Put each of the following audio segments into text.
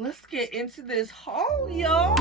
let's get into this haul, y'all.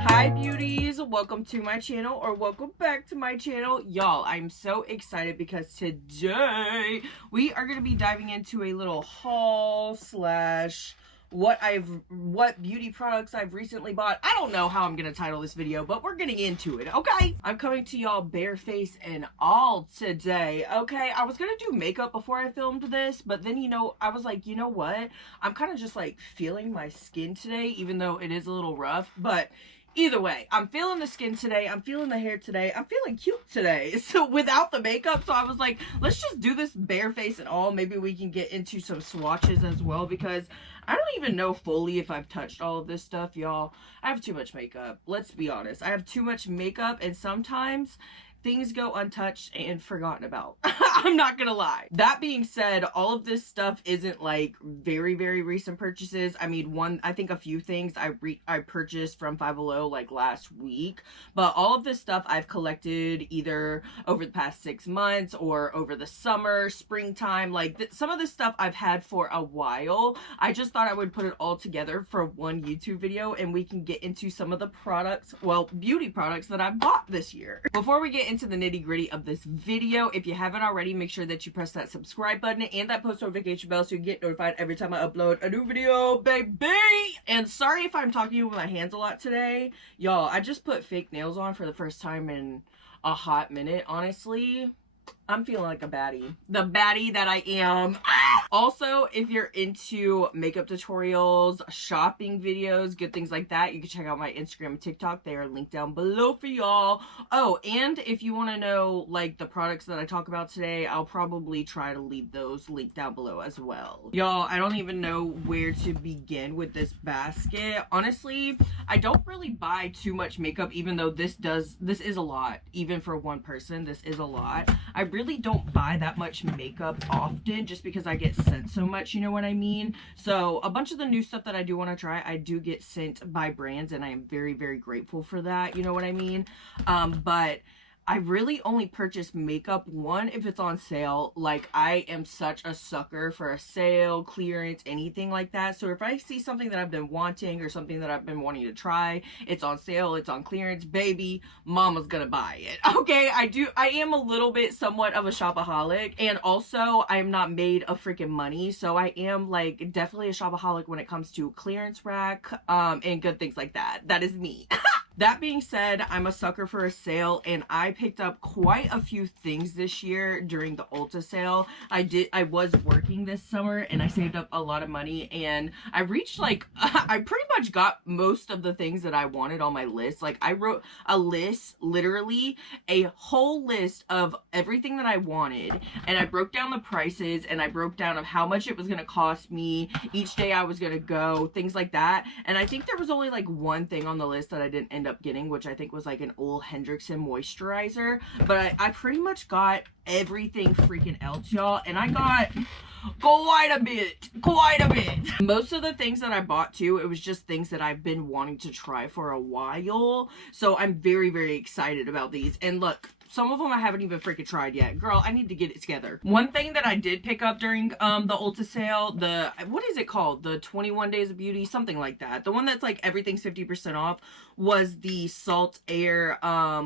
Hi beauties, welcome to my channel, or welcome back to my channel. Y'all, I'm so excited because today we are going to be diving into a little haul slash what beauty products I've recently bought. I don't know how I'm gonna title this video, but we're getting into it, okay? I'm coming to y'all bareface and all today, okay? I was gonna do makeup before I filmed this, but then, you know, I was like, you know what? I'm kind of just like feeling my skin today, even though it is a little rough, but either way, I'm feeling the skin today, I'm feeling the hair today, I'm feeling cute today, so without the makeup. So I was like, let's just do this bare face and all. Maybe we can get into some swatches as well, because I don't even know fully if I've touched all of this stuff, y'all. I have too much makeup, let's be honest. I have too much makeup, and sometimes things go untouched and forgotten about. I'm not gonna lie. That being said, all of this stuff isn't like very recent purchases. I mean, I think a few things I purchased from Five Below like last week, but all of this stuff I've collected either over the past 6 months or over the summer, springtime. Like some of this stuff I've had for a while. I just thought I would put it all together for one YouTube video, and we can get into some of the products, well, beauty products that I bought this year. Before we get into the nitty-gritty of this video, if you haven't already, make sure that you press that subscribe button and that post notification bell so you get notified every time I upload a new video, baby. And sorry if I'm talking with my hands a lot today, y'all. I just put fake nails on for the first time in a hot minute. Honestly, I'm feeling like a baddie. The baddie that I am. Also, if you're into makeup tutorials, shopping videos, good things like that, you can check out my Instagram and TikTok. They are linked down below for y'all. Oh, and if you want to know like the products that I talk about today, I'll probably try to leave those linked down below as well. Y'all, I don't even know where to begin with this basket. Honestly, I don't really buy too much makeup, even though this is a lot. Even for one person, this is a lot. I really don't buy that much makeup often just because I get sent so much, you know what I mean? So a bunch of the new stuff that I do want to try, I do get sent by brands, and I am very grateful for that, you know what I mean? But I really only purchase makeup, one, if it's on sale. Like, I am such a sucker for a sale, clearance, anything like that. So if I see something that I've been wanting or something that I've been wanting to try, it's on sale, it's on clearance, baby, mama's gonna buy it. Okay, I am a little bit somewhat of a shopaholic, and also I am not made of freaking money, so I am like definitely a shopaholic when it comes to clearance rack and good things like that. That is me. That being said, I'm a sucker for a sale, and I picked up quite a few things this year during the Ulta sale. I was working this summer, and I saved up a lot of money, and I reached like, I pretty much got most of the things that I wanted on my list. Like, I wrote a list, literally a whole list of everything that I wanted, and I broke down the prices, and I broke down of how much it was going to cost me, each day I was going to go, things like that. And I think there was only like one thing on the list that I didn't end up getting, which I think was like an Ole Hendrickson moisturizer, but I pretty much got everything freaking else, y'all, and I got quite a bit. Most of the things that I bought too, it was just things that I've been wanting to try for a while, so I'm very excited about these. And look, some of them I haven't even freaking tried yet. Girl, I need to get it together. One thing that I did pick up during the Ulta sale, what is it called? The 21 Days of Beauty, something like that. The one that's like everything's 50% off, was the Salt Air,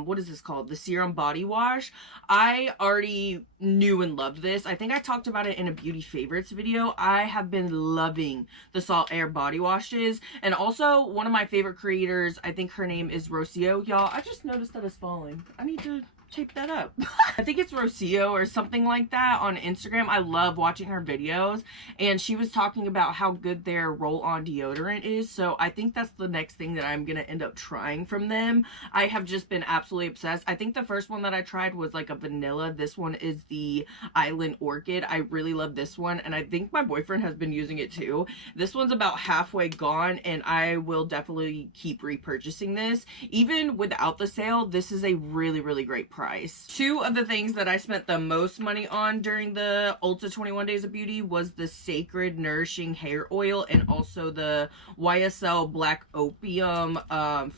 what is this called? The Serum Body Wash. I already knew and loved this. I think I talked about it in a beauty favorites video. I have been loving the Salt Air body washes. And also, one of my favorite creators, I think her name is Rocio. Y'all, I just noticed that it's falling. I need to tape that up. I think it's Rocio or something like that on Instagram. I love watching her videos, and she was talking about how good their roll-on deodorant is, so I think that's the next thing that I'm gonna end up trying from them. I have just been absolutely obsessed. I think the first one that I tried was like a vanilla. This one is the Island Orchid. I really love this one, and I think my boyfriend has been using it too. This one's about halfway gone, and I will definitely keep repurchasing this. Even without the sale, this is a really great product. price. Two of the things that I spent the most money on during the Ulta 21 Days of Beauty was the Sacred Nourishing Hair Oil and also the YSL Black Opium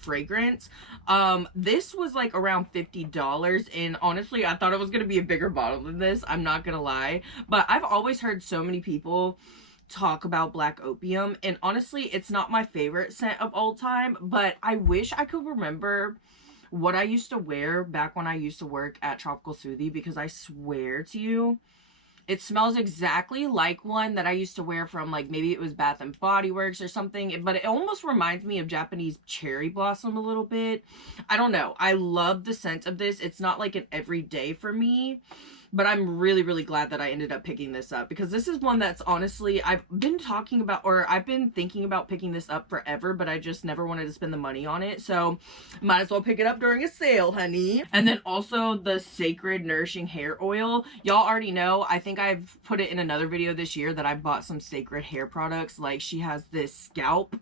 fragrance. This was like around $50, and honestly I thought it was gonna be a bigger bottle than this, I'm not gonna lie. But I've always heard so many people talk about Black Opium, and honestly it's not my favorite scent of all time, but I wish I could remember what I used to wear back when I used to work at Tropical Smoothie, because I swear to you it smells exactly like one that I used to wear from, like, maybe it was Bath and Body Works or something, but it almost reminds me of Japanese cherry blossom a little bit. I don't know, I love the scent of this. It's not like an everyday for me, but I'm really glad that I ended up picking this up, because this is one that's honestly, I've been talking about, or I've been thinking about picking this up forever, but I just never wanted to spend the money on it, so might as well pick it up during a sale, honey. And then also the Sacred Nourishing Hair Oil. Y'all already know, I think I've put it in another video this year that I bought some Sacred hair products. Like, she has this scalp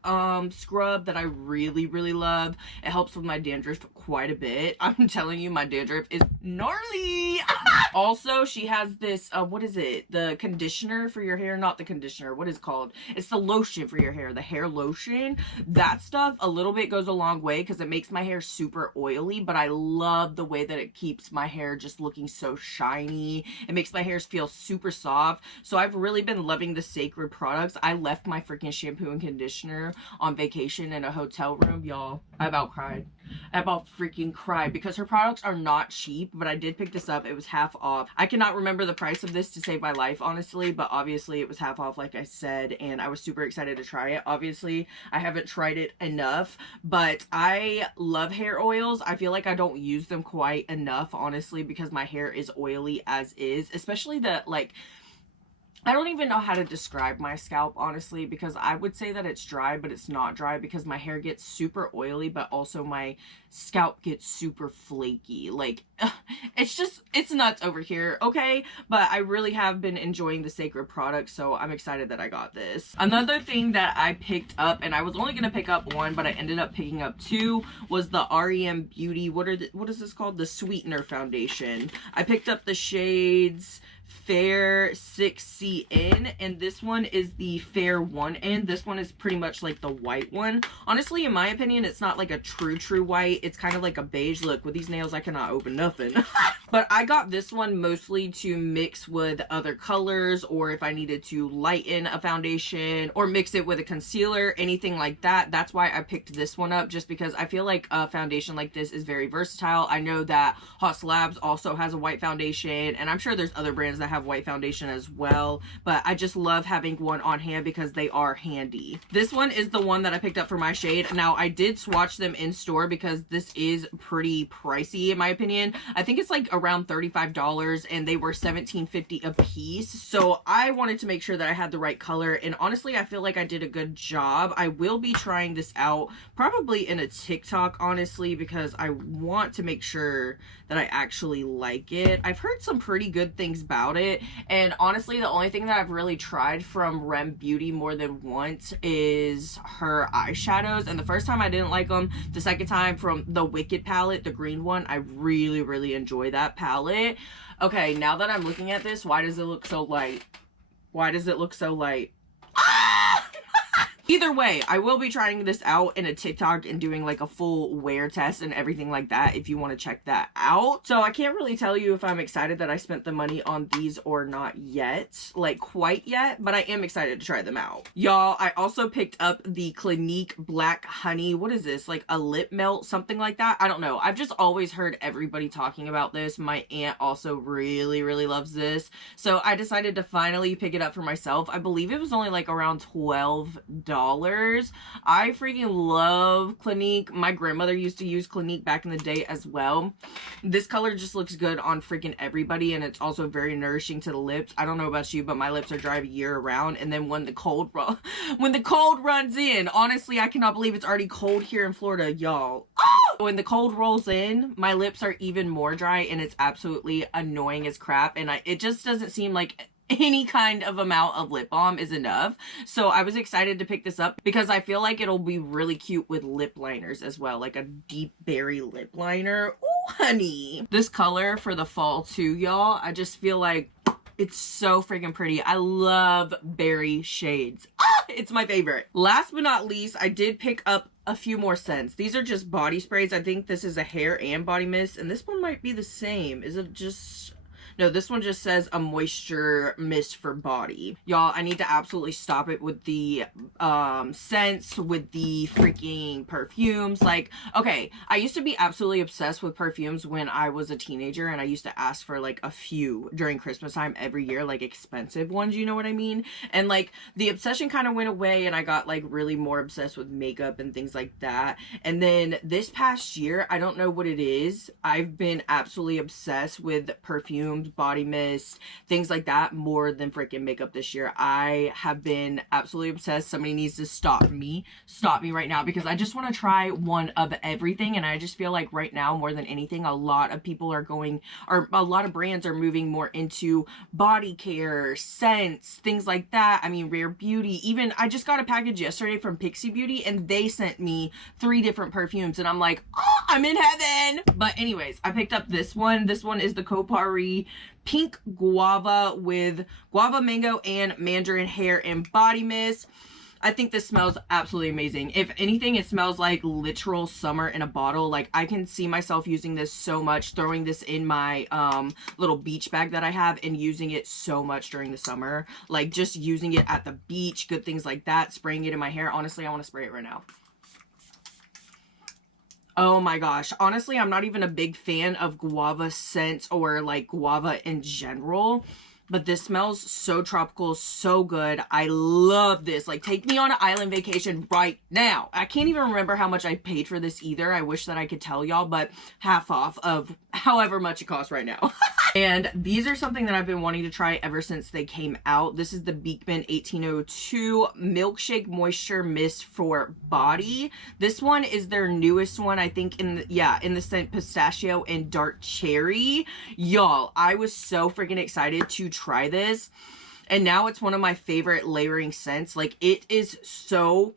scrub that I really love. It helps with my dandruff quite a bit. I'm telling you, my dandruff is gnarly. Also, she has this, what is it? The conditioner for your hair, not the conditioner, what is it called? It's the lotion for your hair, the hair lotion. That stuff a little bit goes a long way because it makes my hair super oily, but I love the way that it keeps my hair just looking so shiny. It makes my hair feel super soft. So I've really been loving the Sacred products. I left my freaking shampoo and conditioner on vacation in a hotel room, y'all. I about cried. I about freaking cried because her products are not cheap, but I did pick this up. It was half off. I cannot remember the price of this to save my life, honestly, but obviously it was half off, like I said, and I was super excited to try it. Obviously, I haven't tried it enough, but I love hair oils. I feel like I don't use them quite enough, honestly, because my hair is oily as is, especially the, like, I don't even know how to describe my scalp, honestly, because I would say that it's dry, but it's not dry because my hair gets super oily, but also my scalp gets super flaky. Like, it's nuts over here, okay? But I really have been enjoying the Sacred products, so I'm excited that I got this. Another thing that I picked up, and I was only going to pick up one, but I ended up picking up two, was the REM Beauty, what is this called? The Sweetner foundation. I picked up the shades Fair 6CN, and this one is the Fair 1N. This one is pretty much like the white one. Honestly, in my opinion, it's not like a true white. It's kind of like a beige. Look, with these nails I cannot open nothing. But I got this one mostly to mix with other colors, or if I needed to lighten a foundation or mix it with a concealer, anything like that. That's why I picked this one up, just because I feel like a foundation like this is very versatile. I know that Hot Slabs also has a white foundation, and I'm sure there's other brands that have white foundation as well, but I just love having one on hand because they are handy. This one is the one that I picked up for my shade. Now, I did swatch them in store because this is pretty pricey in my opinion. I think it's like around $35, and they were $17.50 a piece, so I wanted to make sure that I had the right color, and honestly I feel like I did a good job. I will be trying this out probably in a TikTok, honestly, because I want to make sure that I actually like it. I've heard some pretty good things about it, and honestly the only thing that I've really tried from REM Beauty more than once is her eyeshadows, and the first time I didn't like them. The second time from the Wicked palette, the green one, I really enjoy that palette. Okay, now that I'm looking at this, why does it look so light? Why does it look so light? Either way, I will be trying this out in a TikTok and doing like a full wear test and everything like that if you want to check that out. So I can't really tell you if I'm excited that I spent the money on these or not yet, like quite yet, but I am excited to try them out. Y'all, I also picked up the Clinique Black Honey. What is this? Like a lip melt, something like that? I don't know. I've just always heard everybody talking about this. My aunt also really loves this. So I decided to finally pick it up for myself. I believe it was only like around $12. I freaking love Clinique. My grandmother used to use Clinique back in the day as well. This color just looks good on freaking everybody, and it's also very nourishing to the lips. I don't know about you, but my lips are dry year round, and then when the cold runs in, honestly, I cannot believe it's already cold here in Florida, y'all. Oh! When the cold rolls in, my lips are even more dry, and it's absolutely annoying as crap, and it just doesn't seem like any kind of amount of lip balm is enough. So I was excited to pick this up because I feel like it'll be really cute with lip liners as well, like a deep berry lip liner. Ooh! honey. This color for the fall too, y'all. I just feel like it's so freaking pretty. I love berry shades. Ah, it's my favorite. Last but not least, I did pick up a few more scents. These are just body sprays. I think this is a hair and body mist, and this one might be the same. Is it just... No, this one just says a moisture mist for body. Y'all, I need to absolutely stop it with the scents, with the freaking perfumes. Like, okay, I used to be absolutely obsessed with perfumes when I was a teenager, and I used to ask for like a few during Christmas time every year, like expensive ones, you know what I mean? And like the obsession kind of went away, and I got like really more obsessed with makeup and things like that. And then this past year, I don't know what it is, I've been absolutely obsessed with perfumes, body mist, things like that, more than freaking makeup this year. I have been absolutely obsessed. Somebody needs to stop me right now, because I just want to try one of everything. And I just feel like right now, more than anything, a lot of people are going, or a lot of brands are moving more into body care, scents, things like that. I mean, Rare Beauty, even I just got a package yesterday from Pixie Beauty, and they sent me 3 different perfumes, and I'm like, oh, I'm in heaven. But anyways, I picked up this one. This one is the Potpourri Pink Guava with guava, mango, and mandarin hair and body mist. I think this smells absolutely amazing. If anything, it smells like literal summer in a bottle. Like, I can see myself using this so much, throwing this in my little beach bag that I have and using it so much during the summer. Like, just using it at the beach, good things like that, spraying it in my hair. Honestly, I want to spray it right now. Oh my gosh. Honestly, I'm not even a big fan of guava scents or like guava in general, but this smells so tropical, so good. I love this. Like, take me on an island vacation right now. I can't even remember how much I paid for this either. I wish that I could tell y'all, but half off of however much it costs right now. And these are something that I've been wanting to try ever since they came out. This is the Beekman 1802 Milkshake Moisture Mist for Body. This one is their newest one, I think, in the scent Pistachio and Dark Cherry. Y'all, I was so freaking excited to try this. And now it's one of my favorite layering scents. Like, it is so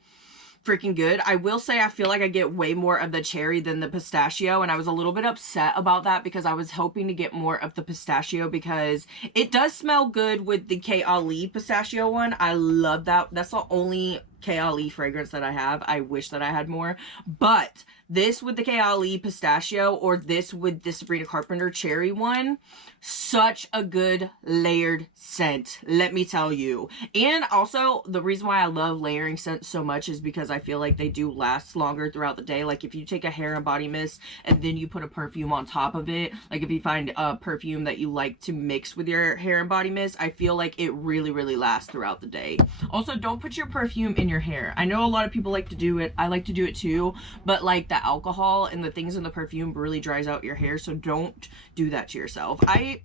freaking good. I will say I feel like I get way more of the cherry than the pistachio, and I was a little bit upset about that because I was hoping to get more of the pistachio because it does smell good with the K-Ali pistachio one. I love that. That's the only K-Ali fragrance that I have. I wish that I had more, but this with the K-Ali pistachio or this with the Sabrina Carpenter cherry one, such a good layered scent, let me tell you. And also, the reason why I love layering scents so much is because I feel like they do last longer throughout the day. Like, if you take a hair and body mist and then you put a perfume on top of it, like if you find a perfume that you like to mix with your hair and body mist, I feel like it really, really lasts throughout the day. Also, don't put your perfume in your hair. I know a lot of people like to do it. I like to do it too, but like the alcohol and the things in the perfume really dries out your hair, so don't do that to yourself. I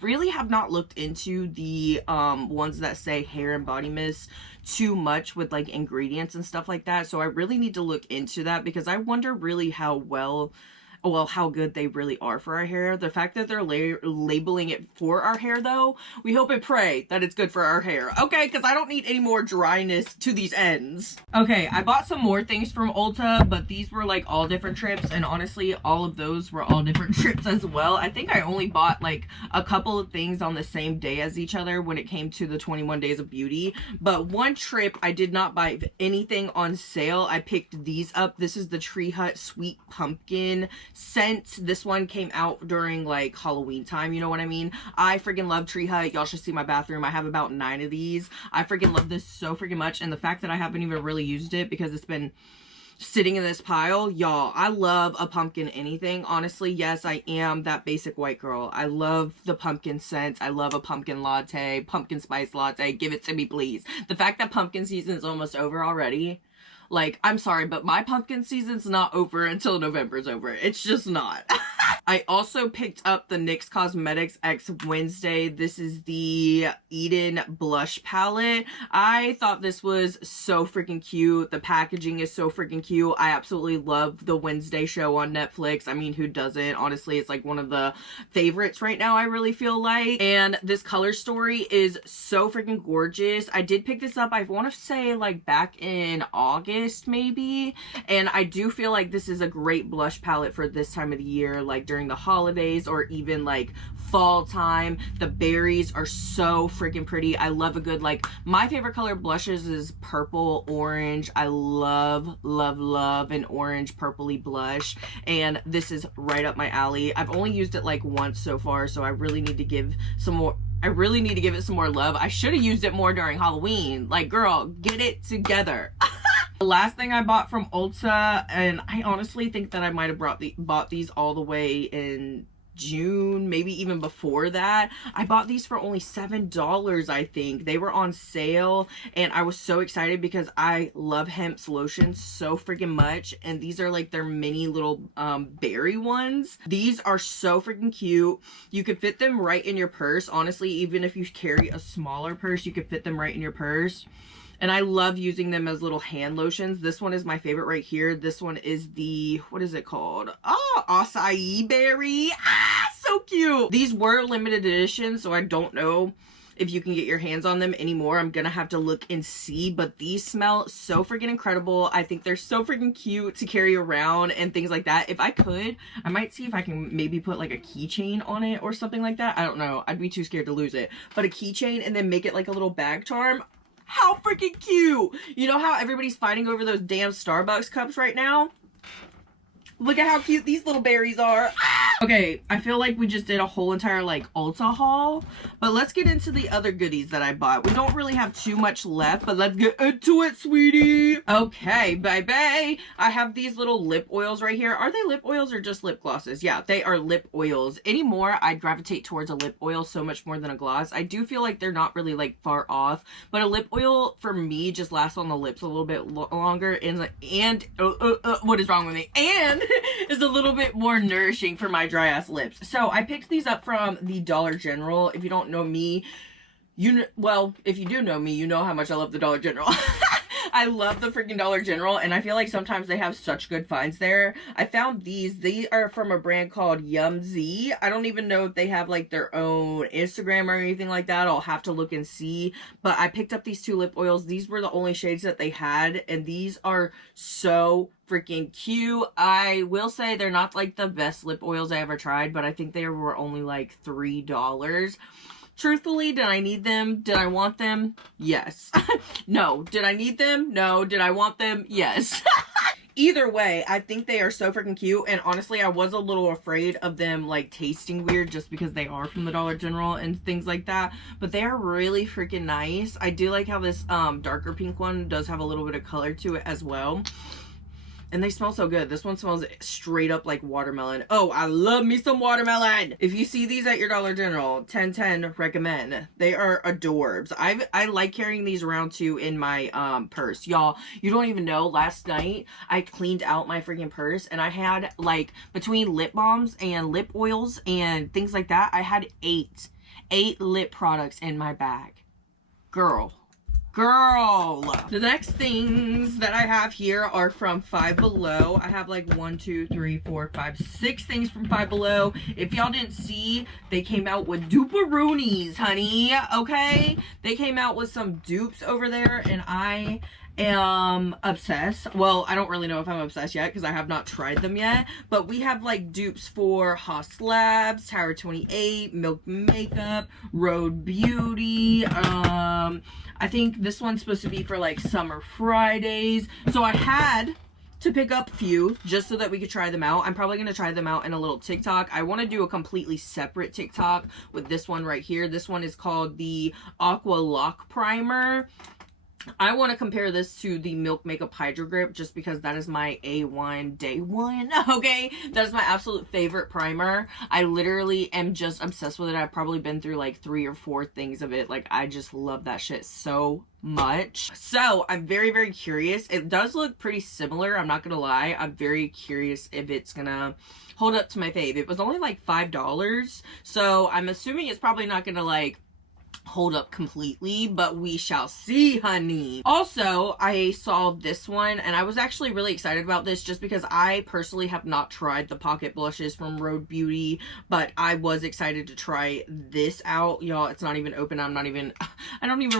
really have not looked into the ones that say hair and body mist too much with like ingredients and stuff like that, so I really need to look into that because I wonder really how how good they really are for our hair. The fact that they're labeling it for our hair, though, we hope and pray that it's good for our hair, okay? Because I don't need any more dryness to these ends. Okay, I bought some more things from Ulta, but these were like all different trips, and honestly, all of those were all different trips as well. I think I only bought like a couple of things on the same day as each other when it came to the 21 Days of Beauty, but one trip I did not buy anything on sale. I picked these up. This is the Tree Hut Sweet Pumpkin scent. This one came out during like Halloween time, you know what I mean? I freaking love Tree Hut. Y'all should see my bathroom. I have about 9 of these. I freaking love this so freaking much, and the fact that I haven't even really used it because it's been sitting in this pile, y'all, I love a pumpkin anything. Honestly, yes, I am that basic white girl. I love the pumpkin scents. I love a pumpkin latte, pumpkin spice latte. Give it to me, please. The fact that pumpkin season is almost over already, like, I'm sorry, but my pumpkin season's not over until November's over. It's just not. I also picked up the NYX Cosmetics X Wednesday. This is the Eden blush palette. I thought this was so freaking cute. The packaging is so freaking cute. I absolutely love the Wednesday show on Netflix. I mean, who doesn't? Honestly, it's like one of the favorites right now, I really feel like. And this color story is so freaking gorgeous. I did pick this up, I want to say like back in August maybe. And I do feel like this is a great blush palette for this time of the year, like during the holidays or even like fall time. The berries are so freaking pretty. I love a good, like, my favorite color blushes is purple, orange. I love, love, love an orange purpley blush, and this is right up my alley. I've only used it like once so far, so I really need to give some more. I really need to give it some more love. I should have used it more during Halloween. Like, girl, get it together. The last thing I bought from Ulta, and I honestly think that I might have bought these all the way in June, maybe even before that. I bought these for only $7, I think. They were on sale, and I was so excited because I love Hemp's lotions so freaking much, and these are like their mini little berry ones. These are so freaking cute. You could fit them right in your purse. Honestly, even if you carry a smaller purse, you could fit them right in your purse. And I love using them as little hand lotions. This one is my favorite right here. This one is the, what is it called? Oh, acai berry. Ah, so cute. These were limited edition, so I don't know if you can get your hands on them anymore. I'm gonna have to look and see, but these smell so freaking incredible. I think they're so freaking cute to carry around and things like that. If I could, I might see if I can maybe put like a keychain on it or something like that. I don't know. I'd be too scared to lose it. But a keychain and then make it like a little bag charm. How freaking cute! You know how everybody's fighting over those damn Starbucks cups right now? Look at how cute these little berries are. Ah! Okay, I feel like we just did a whole entire like Ulta haul, but let's get into the other goodies that I bought. We don't really have too much left, but let's get into it, sweetie. Okay, baby. I have these little lip oils right here. Are they lip oils or just lip glosses? Yeah, they are lip oils. Anymore, I gravitate towards a lip oil so much more than a gloss. I do feel like they're not really like far off, but a lip oil for me just lasts on the lips a little bit longer, and what is wrong with me? And is a little bit more nourishing for my dry ass lips. So I picked these up from the Dollar General. If you don't know me, well, if you do know me, you know how much I love the Dollar General. I love the freaking Dollar General, and I feel like sometimes they have such good finds there. I found these. They are from a brand called Yumzee. I don't even know if they have like their own Instagram or anything like that. I'll have to look and see. But I picked up these two lip oils. These were the only shades that they had, and these are so freaking cute. I will say they're not like the best lip oils I ever tried, but I think they were only like $3. Truthfully, did I need them? Did I want them? Yes. No. Did I need them? No. Did I want them? Yes. Either way, I think they are so freaking cute, and honestly, I was a little afraid of them like tasting weird just because they are from the Dollar General and things like that, but they are really freaking nice. I do like how this darker pink one does have a little bit of color to it as well. And they smell so good. This one smells straight up like watermelon. Oh, I love me some watermelon. If you see these at your Dollar General, 1010 recommend. They are adorbs. I like carrying these around too in my purse. Y'all, you don't even know, last night I cleaned out my freaking purse, and I had like, between lip balms and lip oils and things like that, I had eight lip products in my bag. Girl. The next things that I have here are from Five Below. I have like 1, 2, 3, 4, 5, 6 things from Five Below. If y'all didn't see, they came out with duperoonies, honey. Okay? They came out with some dupes over there, and I am obsessed. Well, I don't really know if I'm obsessed yet because I have not tried them yet, but we have like dupes for Haas Labs, Tower 28, Milk Makeup, Road Beauty. I think this one's supposed to be for like Summer Fridays, so I had to pick up a few just so that we could try them out. I'm probably going to try them out in a little TikTok. I want to do a completely separate TikTok with this one right here. This one is called the Aqua Lock Primer. I want to compare this to the Milk Makeup Hydro Grip just because that is my A1 day one, okay? That is my absolute favorite primer. I literally am just obsessed with it. I've probably been through like 3 or 4 things of it. Like, I just love that shit so much. So I'm very, very curious. It does look pretty similar, I'm not gonna lie. I'm very curious if it's gonna hold up to my fave. It was only like $5, so I'm assuming it's probably not gonna like hold up completely, but we shall see, honey. Also, I saw this one and I was actually really excited about this just because I personally have not tried the pocket blushes from Rhode Beauty, but I was excited to try this out. Y'all, it's not even open. I don't even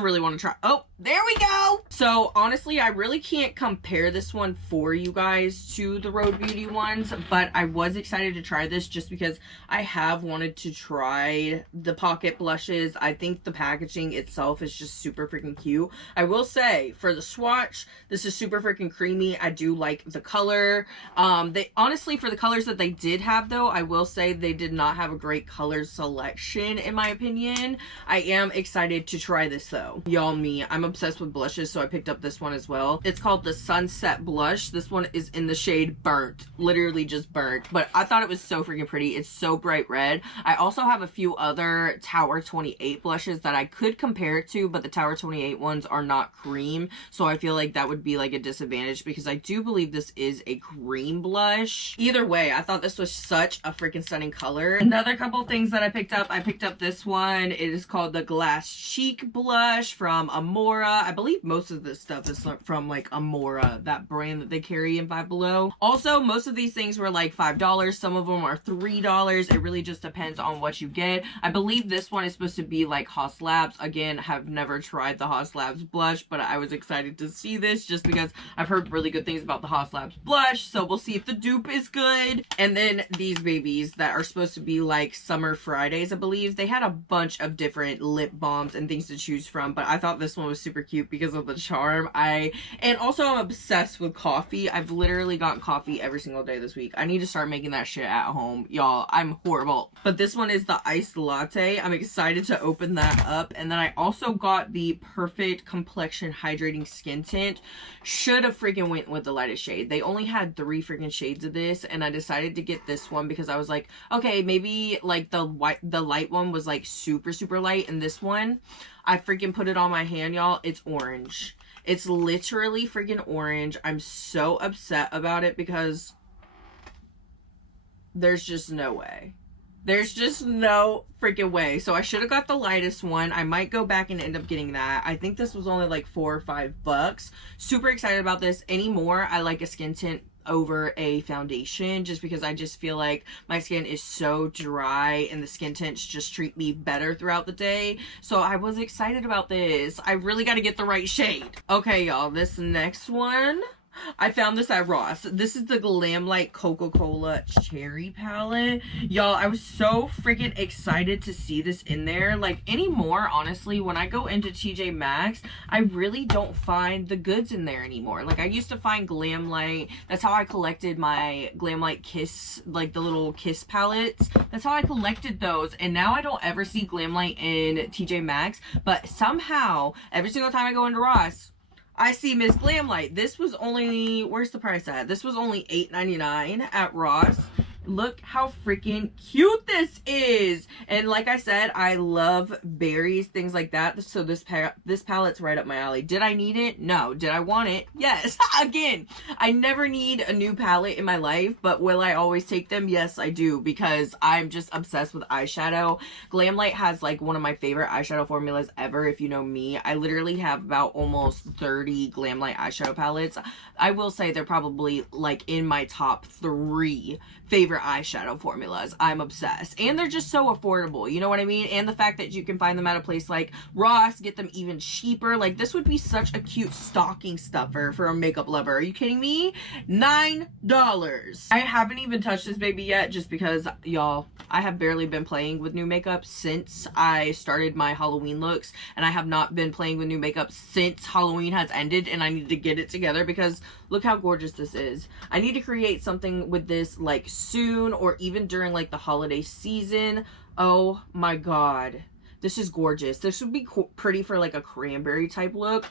really want to try. Oh, there we go. So honestly, I really can't compare this one for you guys to the Rhode Beauty ones, but I was excited to try this just because I have wanted to try the pocket blushes. I think the packaging itself is just super freaking cute. I will say, for the swatch, this is super freaking creamy. I do like the color. They honestly, for the colors that they did have though, I will say they did not have a great color selection in my opinion. I am excited to try this though. Y'all, me, I'm obsessed with blushes, so I picked up this one as well. It's called the Sunset Blush. This one is in the shade Burnt, literally just burnt, but I thought it was so freaking pretty. It's so bright red. I also have a few other Tower 28 blushes that I could compare it to, but the Tower 28 ones are not cream, so I feel like that would be like a disadvantage because I do believe this is a cream blush. Either way, I thought this was such a freaking stunning color. Another couple things that I picked up this one. It is called the Glass Cheek Blush from Amora. I believe most of this stuff is from like Amora, that brand that they carry in Five Below. Also, most of these things were like $5. Some of them are $3. It really just depends on what you get. I believe this one is supposed to be like Haus Labs. Again, have never tried the Haus Labs blush, but I was excited to see this just because I've heard really good things about the Haus Labs blush, so we'll see if the dupe is good. And then these babies that are supposed to be like Summer Fridays, I believe. They had a bunch of different lip balms and things to choose from, but I thought this one was super cute because of the charm. And also I'm obsessed with coffee. I've literally gotten coffee every single day this week. I need to start making that shit at home. Y'all, I'm horrible. But this one is the iced latte. I'm excited to open that up. And then I also got the Perfect Complexion Hydrating Skin Tint. Should have freaking went with the lightest shade. They only had 3 freaking shades of this, and I decided to get this one because I was like, okay, maybe like the light one was like super, super light, and this one, I freaking put it on my hand, y'all. It's orange. It's literally freaking orange. I'm so upset about it because there's just no way. There's just no freaking way. So I should have got the lightest one. I might go back and end up getting that. I think this was only like $4 or $5. Super excited about this. Anymore, I like a skin tint over a foundation just because I just feel like my skin is so dry and the skin tints just treat me better throughout the day. So I was excited about this. I really got to get the right shade. Okay, y'all, this next one, I found this at Ross. This is the Glamlite Coco-Cola Cherry Palette. Y'all, I was so freaking excited to see this in there. Like, anymore, honestly, when I go into TJ Maxx, I really don't find the goods in there anymore. Like, I used to find Glamlite. That's how I collected my Glamlite Kiss, like the little Kiss palettes. That's how I collected those. And now I don't ever see Glamlite in TJ Maxx. But somehow, every single time I go into Ross, I see Miss Glamlite. This was only, where's the price at? This was only $8.99 at Ross. Look how freaking cute this is. And like I said, I love berries, things like that. So this palette's right up my alley. Did I need it? No. Did I want it? Yes. Again, I never need a new palette in my life, but will I always take them? Yes, I do, because I'm just obsessed with eyeshadow. Glamlite has like one of my favorite eyeshadow formulas ever. If you know me, I literally have about almost 30 Glamlite eyeshadow palettes. I will say they're probably like in my top 3 favorite eyeshadow formulas. I'm obsessed, and they're just so affordable, you know what I mean? And the fact that you can find them at a place like Ross, get them even cheaper. Like, this would be such a cute stocking stuffer for a makeup lover. Are you kidding me? $9. I haven't even touched this baby yet just because, y'all, I have barely been playing with new makeup since I started my Halloween looks, and I have not been playing with new makeup since Halloween has ended, and I need to get it together because look how gorgeous this is. I need to create something with this like soon, or even during like the holiday season. Oh my god, this is gorgeous. This would be pretty for like a cranberry type look.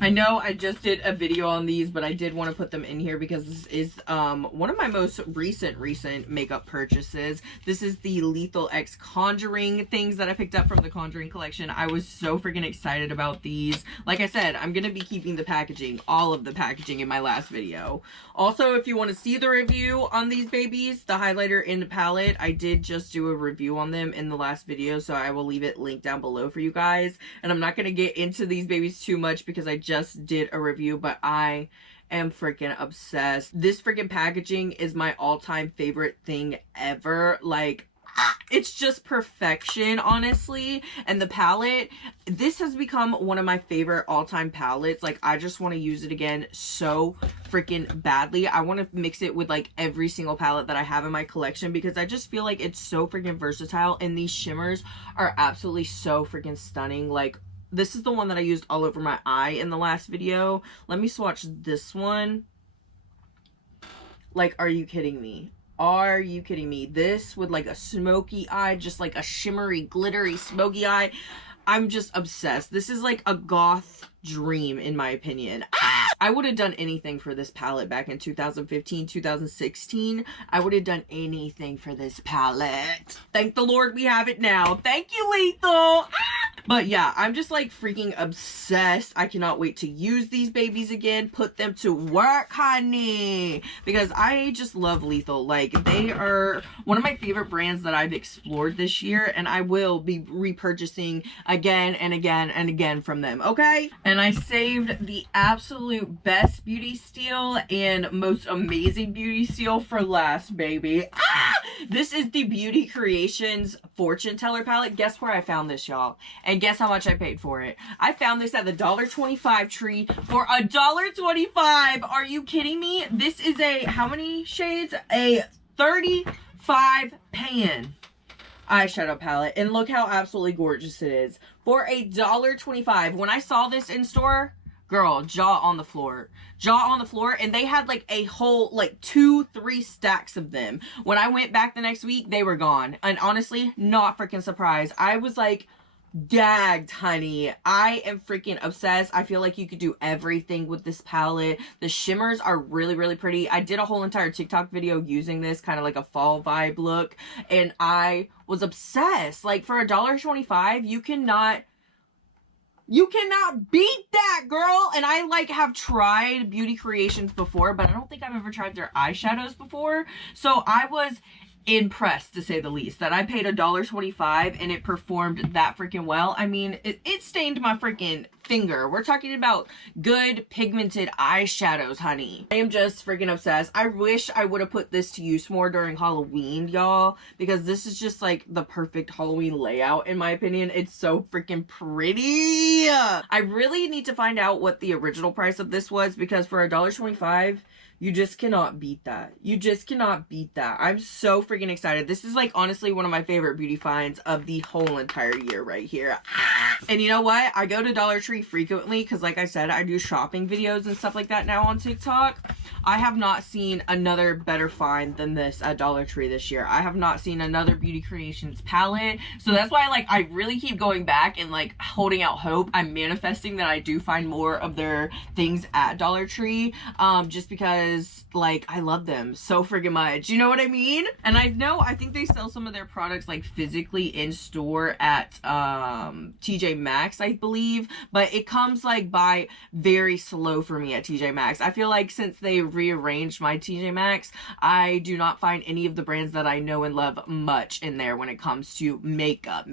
I know I just did a video on these, but I did want to put them in here because this is one of my most recent makeup purchases. This is the Lethal X Conjuring things that I picked up from the Conjuring collection. I was so freaking excited about these. Like I said, I'm going to be keeping the packaging, all of the packaging in my last video. Also, if you want to see the review on these babies, the highlighter and the palette, I did just do a review on them in the last video, so I will leave it linked down below for you guys. And I'm not going to get into these babies too much because I just did a review, but I am freaking obsessed. This freaking packaging is my all-time favorite thing ever. Like, it's just perfection, honestly. And the palette, this has become one of my favorite all-time palettes. Like, I just want to use it again so freaking badly. I want to mix it with like every single palette that I have in my collection because I just feel like it's so freaking versatile, and these shimmers are absolutely so freaking stunning. Like, this is the one that I used all over my eye in the last video. Let me swatch this one. Like, are you kidding me? Are you kidding me? This with like a smoky eye, just like a shimmery, glittery, smoky eye. I'm just obsessed. This is like a goth dream in my opinion. I would have done anything for this palette back in 2015, 2016. I would have done anything for this palette. Thank the Lord we have it now. Thank you, Lethal. But yeah, I'm just like freaking obsessed. I cannot wait to use these babies again. Put them to work, honey. Because I just love Lethal. Like, they are one of my favorite brands that I've explored this year. And I will be repurchasing again and again and again from them, okay? And I saved the absolute best beauty steal and most amazing beauty steal for last, baby. This is the Beauty Creations Fortune Teller palette. Guess where I found this, y'all? And guess how much I paid for it? I found this at the $1.25 tree for $1.25. Are you kidding me? This is a, how many shades? A 35 pan eyeshadow palette. And look how absolutely gorgeous it is. For $1.25. When I saw this in store, girl, jaw on the floor. Jaw on the floor. And they had like a whole, like 2-3 stacks of them. When I went back the next week, they were gone. And honestly, not freaking surprised. I was like, gagged, honey. I am freaking obsessed. I feel like you could do everything with this palette. The shimmers are really, really pretty. I did a whole entire TikTok video using this kind of like a fall vibe look. And I was obsessed. Like, for $1.25, you cannot beat that, girl. And I like have tried Beauty Creations before, but I don't think I've ever tried their eyeshadows before. So I was impressed, to say the least, that I paid $1.25 and it performed that freaking well. I mean, it stained my freaking finger. We're talking about good pigmented eyeshadows, honey. I am just freaking obsessed. I wish I would have put this to use more during Halloween, y'all, because this is just like the perfect Halloween layout in my opinion. It's so freaking pretty. I really need to find out what the original price of this was, because for $1.25, you just cannot beat that. You just cannot beat that. I'm so freaking excited. This is like honestly one of my favorite beauty finds of the whole entire year right here. And you know what? I go to Dollar Tree frequently because, like I said, I do shopping videos and stuff like that now on TikTok. I have not seen another better find than this at Dollar Tree this year. I have not seen another Beauty Creations palette. So that's why like I really keep going back and like holding out hope. I'm manifesting that I do find more of their things at Dollar Tree. Just because like I love them so freaking much, you know what I mean? And I think they sell some of their products like physically in store at TJ Maxx, I believe, but it comes like by very slow for me at TJ Maxx. I feel like since they rearranged my TJ Maxx, I do not find any of the brands that I know and love much in there when it comes to makeup.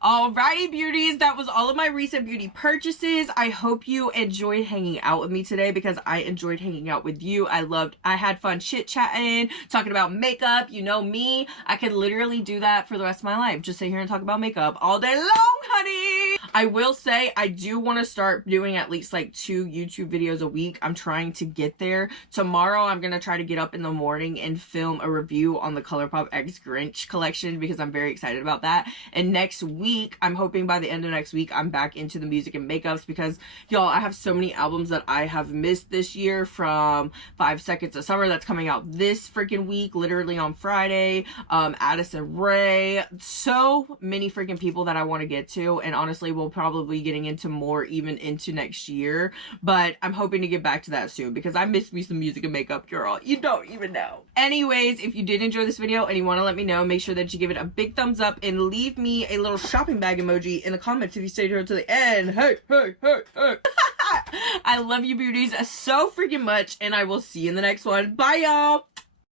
Alrighty, beauties, that was all of my recent beauty purchases. I hope you enjoyed hanging out with me today, because I enjoyed hanging out with you. I had fun chit-chatting, talking about makeup. You know me, I could literally do that for the rest of my life. Just sit here and talk about makeup all day long, honey. I will say I do want to start doing at least like 2 YouTube videos a week. I'm trying to get there. Tomorrow I'm going to try to get up in the morning and film a review on the ColourPop X Grinch collection, because I'm very excited about that. And next week, I'm hoping by the end of next week, I'm back into the music and makeups, because y'all, I have so many albums that I have missed this year, from 5 Seconds of Summer that's coming out this freaking week, literally on Friday, Addison Rae, so many freaking people that I want to get to. And honestly, we'll probably be getting into more even into next year, but I'm hoping to get back to that soon because I miss me some music and makeup, girl. You don't even know. Anyways, if you did enjoy this video and you want to let me know, make sure that you give it a big thumbs up and leave me a little shopping bag emoji in the comments if you stayed here to the end. Hey, hey, hey, hey. I love you beauties so freaking much, and I will see you in the next one. Bye, y'all.